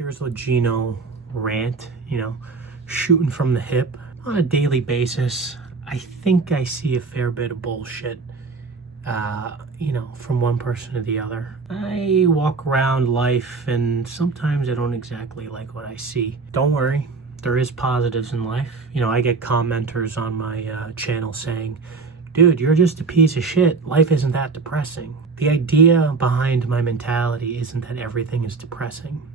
Here's a Gino rant, shooting from the hip. On a daily basis, I think I see a fair bit of bullshit, from one person to the other. I walk around life and sometimes I don't exactly like what I see. Don't worry, there is positives in life. I get commenters on my channel saying, dude, you're just a piece of shit. Life isn't that depressing. The idea behind my mentality isn't that everything is depressing.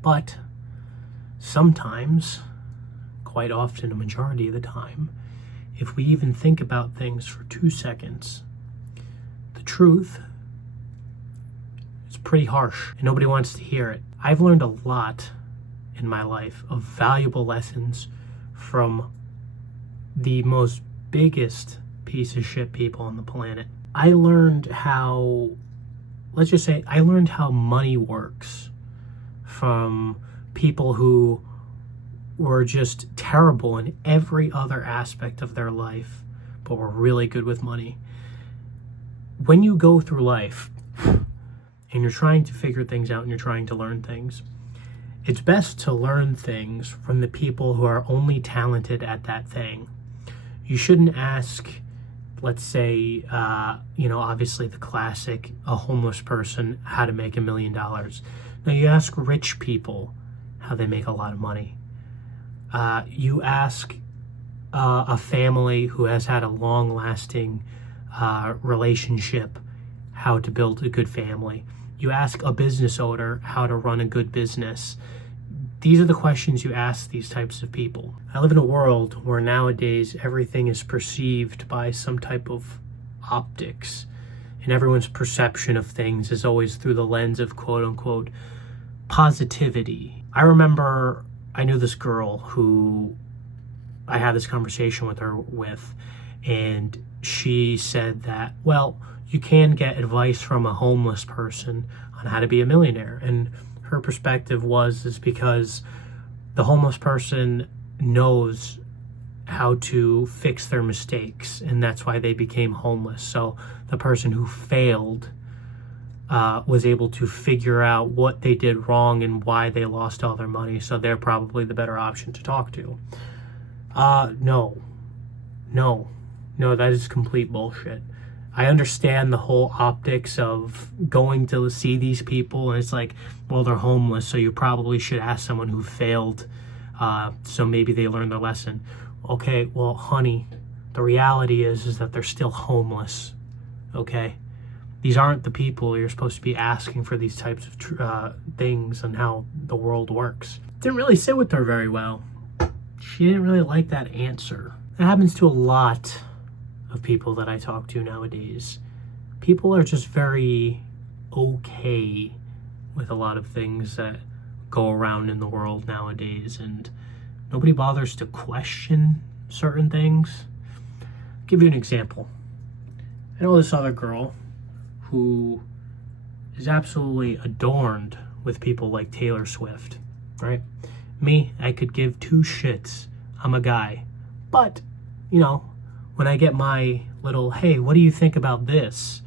But sometimes, quite often, a majority of the time, if we even think about things for 2 seconds, the truth is pretty harsh and nobody wants to hear it. I've learned a lot in my life of valuable lessons from the most biggest piece of shit people on the planet. I learned how money works from people who were just terrible in every other aspect of their life, but were really good with money. When you go through life and you're trying to figure things out and you're trying to learn things, it's best to learn things from the people who are only talented at that thing. You shouldn't ask, let's say, obviously the classic, a homeless person, how to make $1 million. No, you ask rich people how they make a lot of money. You ask a family who has had a long-lasting relationship how to build a good family. You ask a business owner how to run a good business. These are the questions you ask these types of people. I live in a world where nowadays everything is perceived by some type of optics, and everyone's perception of things is always through the lens of quote-unquote positivity. I remember I knew this girl who I had this conversation with her and she said that, well, you can get advice from a homeless person on how to be a millionaire. And her perspective is because the homeless person knows how to fix their mistakes, and that's why they became homeless. So the person who failed was able to figure out what they did wrong and why they lost all their money, so they're probably the better option to talk to. No, that is complete bullshit. I understand the whole optics of going to see these people, and it's like, well, they're homeless, so you probably should ask someone who failed, so maybe they learned their lesson. Okay, well, honey, the reality is that they're still homeless, okay? These aren't the people you're supposed to be asking for these types of things and how the world works. Didn't really sit with her very well. She didn't really like that answer. That happens to a lot of people that I talk to nowadays. People are just very okay with a lot of things that go around in the world nowadays, and nobody bothers to question certain things. I'll give you an example. I know this other girl who is absolutely adorned with people like Taylor Swift, right? Me, I could give two shits. I'm a guy. But, when I get my little, hey, what do you think about this?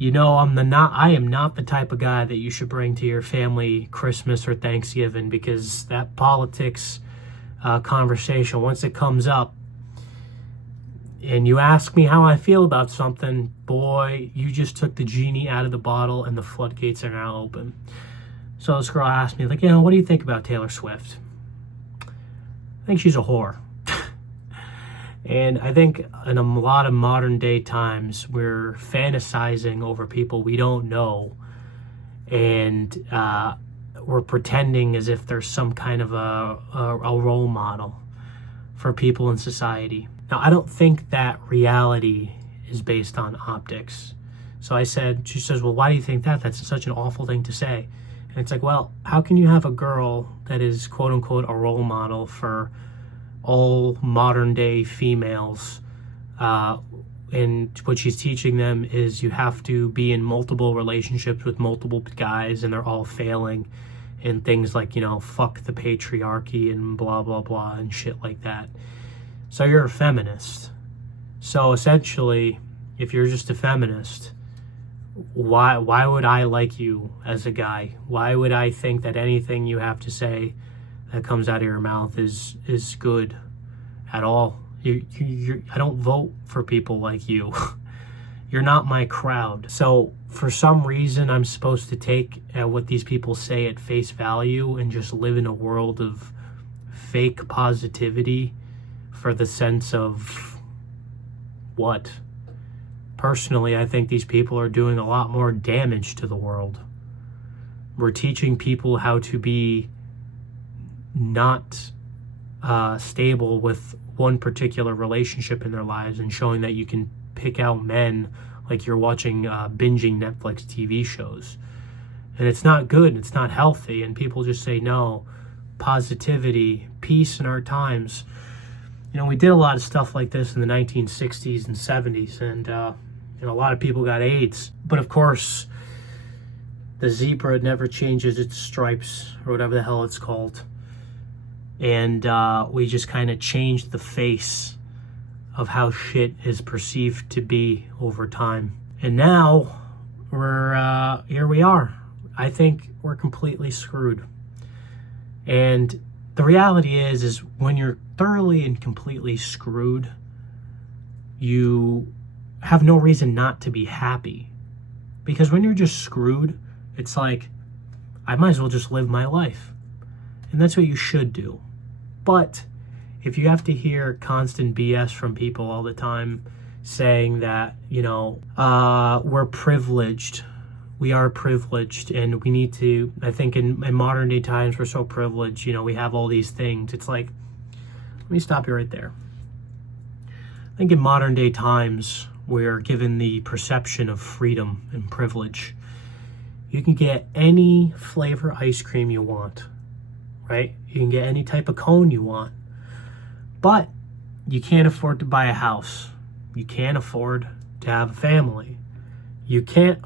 I am not the type of guy that you should bring to your family Christmas or Thanksgiving, because that politics conversation, once it comes up and you ask me how I feel about something, boy, you just took the genie out of the bottle and the floodgates are now open. So this girl asked me, what do you think about Taylor Swift? I think she's a whore. And I think in a lot of modern day times, we're fantasizing over people we don't know, and we're pretending as if there's some kind of a role model for people in society. Now, I don't think that reality is based on optics. So she says, well, why do you think that? That's such an awful thing to say. And it's like, well, how can you have a girl that is quote unquote a role model for all modern day females, and what she's teaching them is you have to be in multiple relationships with multiple guys and they're all failing, and things like, fuck the patriarchy and blah, blah, blah and shit like that. So you're a feminist. So essentially, if you're just a feminist, Why would I like you as a guy? Why would I think that anything you have to say that comes out of your mouth is good at all? I don't vote for people like you. You're not my crowd. So for some reason, I'm supposed to take what these people say at face value and just live in a world of fake positivity for the sense of what? Personally, I think these people are doing a lot more damage to the world. We're teaching people how to be not stable with one particular relationship in their lives and showing that you can pick out men like you're watching binging Netflix TV shows. And it's not good, it's not healthy, and people just say no, positivity, peace in our times. You know, we did a lot of stuff like this in the 1960s and 70s, and a lot of people got AIDS. But of course, the zebra never changes its stripes, or whatever the hell it's called. And we just kind of changed the face of how shit is perceived to be over time. And now, here we are. I think we're completely screwed. And the reality is when you're thoroughly and completely screwed, you have no reason not to be happy. Because when you're just screwed, it's like, I might as well just live my life. And that's what you should do. But if you have to hear constant BS from people all the time saying that, we're privileged, we are privileged, and we need to, I think in modern day times, we're so privileged, we have all these things. It's like, let me stop you right there. I think in modern day times, we're given the perception of freedom and privilege. You can get any flavor ice cream you want, right? You can get any type of cone you want, but you can't afford to buy a house. You can't afford to have a family. You can't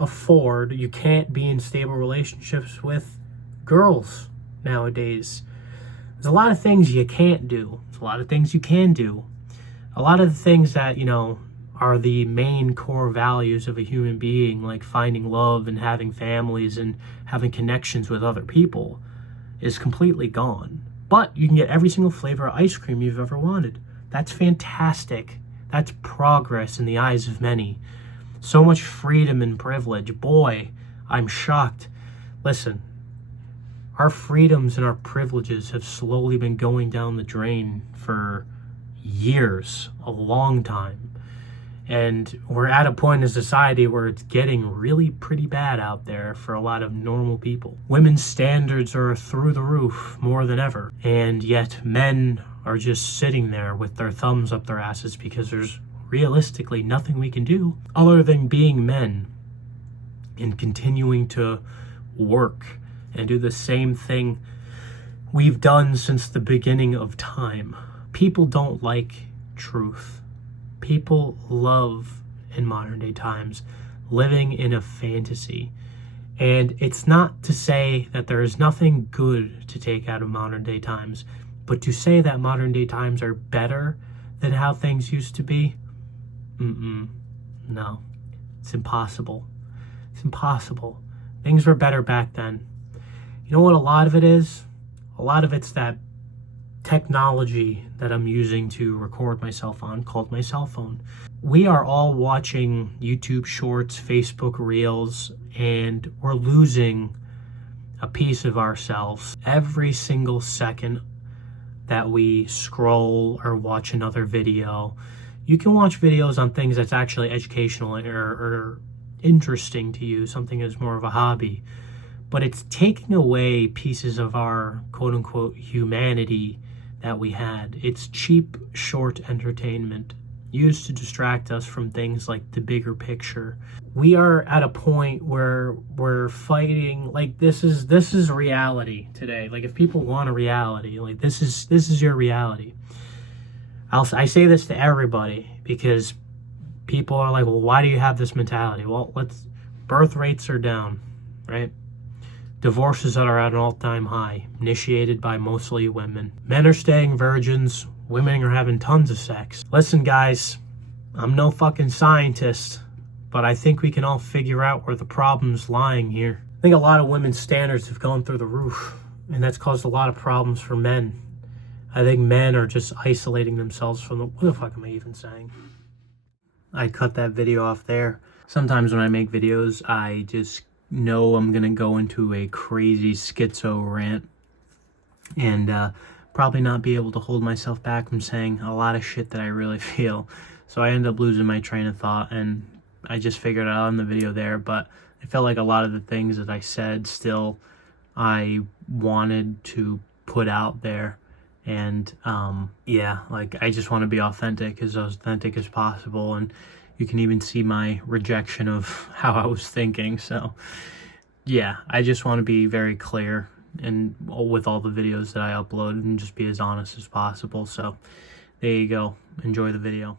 be in stable relationships with girls nowadays. There's a lot of things you can't do. There's a lot of things you can do. A lot of the things that, are the main core values of a human being, like finding love and having families and having connections with other people, is completely gone. But you can get every single flavor of ice cream you've ever wanted. That's fantastic. That's progress in the eyes of many. So much freedom and privilege. Boy, I'm shocked. Listen, our freedoms and our privileges have slowly been going down the drain for years, a long time. And we're at a point in society where it's getting really pretty bad out there for a lot of normal people. Women's standards are through the roof more than ever. And yet men are just sitting there with their thumbs up their asses because there's realistically nothing we can do other than being men and continuing to work and do the same thing we've done since the beginning of time. People don't like truth. People love, in modern day times, living in a fantasy. And it's not to say that there is nothing good to take out of modern day times, but to say that modern day times are better than how things used to be, no, it's impossible. It's impossible. Things were better back then. You know what a lot of it is? A lot of it's that technology that I'm using to record myself on, called my cell phone. We are all watching YouTube Shorts, Facebook Reels, and we're losing a piece of ourselves every single second that we scroll or watch another video. You can watch videos on things that's actually educational or interesting to you, something that's more of a hobby, but it's taking away pieces of our quote-unquote humanity that we had. It's cheap, short entertainment used to distract us from things like the bigger picture. We are at a point where we're fighting, like this is reality today. Like if people want a reality, like this is your reality. I say this to everybody because people are like, well, why do you have this mentality? Well, birth rates are down, right? Divorces that are at an all-time high, initiated by mostly women. Men are staying virgins. Women are having tons of sex. Listen, guys, I'm no fucking scientist, but I think we can all figure out where the problem's lying here. I think a lot of women's standards have gone through the roof, and that's caused a lot of problems for men. I think men are just isolating themselves from what the fuck am I even saying? I cut that video off there. Sometimes when I make videos, I just know I'm gonna go into a crazy schizo rant and probably not be able to hold myself back from saying a lot of shit that I really feel. So I end up losing my train of thought, and I just figured it out in the video there, but I felt like a lot of the things that I said still I wanted to put out there. And yeah, like I just want to be authentic as possible, and you can even see my rejection of how I was thinking. So yeah, I just want to be very clear and with all the videos that I upload and just be as honest as possible. So there you go. Enjoy the video.